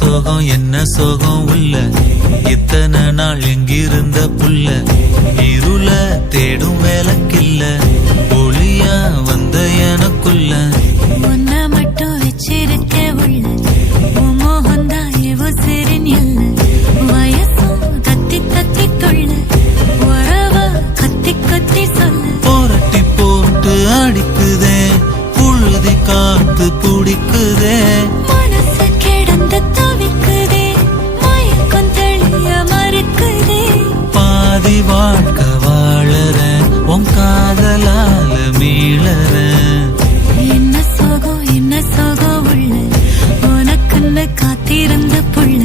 என்ன சோகம் உள்ள இத்தனை நாள் எங்கிருந்த புள்ள இருள தேடும் வேலைக்கில்ல ஒளியா வந்த எனக்குள்ள உன்னை மட்டும் வச்சிருக்க உள்ள மோகந்தா எவோ சிறின் இல்ல வயசும் தத்தி தத்தி தொள்ள உறவ கத்தி கத்தி சொல்ல போரட்டி போட்டு அடிக்குதே புழுதி காத்து பிடிக்குதே மனசு கிடந்து தவிக்குதே மயக்கம் தெளிய மறுக்குதே பாதி வாழ்க்கை வாழற உன் காதலால மீளற என்ன சோகம் உள்ள உனக்குன்னு காத்திருந்த புள்ள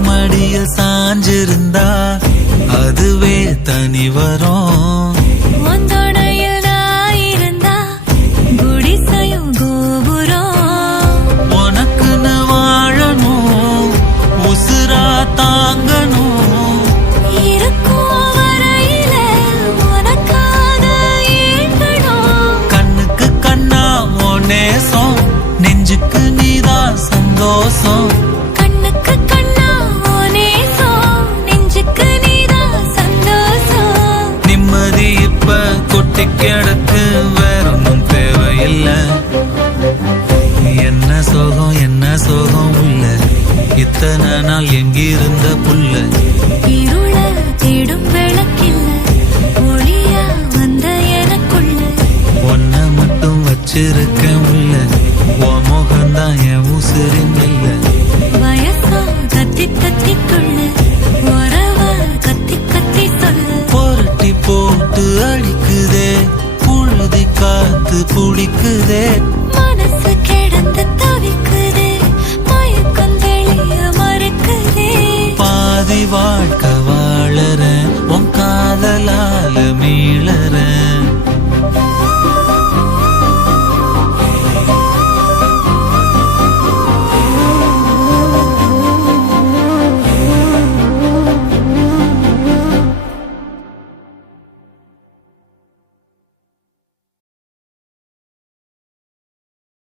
மடியில் சாஞ்சிருந்தா அதுவே தனி வரும் உந்தோடையில் நான் இருந்தா குடிசையும் கோபுரம் உனக்குன்னு வாழணும் உசுரா தாங்கணும் இருக்கும் வரையில உனக்காக ஏங்கணும் கண்ணுக்கு கண்ணா ஓ நேசம் நெஞ்சுக்கு நீதான் சந்தோஷம் கண்ணுக்கு கண்ணா ஓ நேசம் நெஞ்சுக்கு நீதான் சந்தோஷம் நிம்மதி இப்ப கொட்டி கிடக்கு வேற ஒன்றும் தேவையில்லை என்ன சோகம் உள்ள இத்தனை நாள் எங்கிருந்த புள்ள இருள தேடும் விளக்கில்ல ஒளியா வந்த எனக்குள்ள ஒன்ன மட்டும் வச்சிருக்க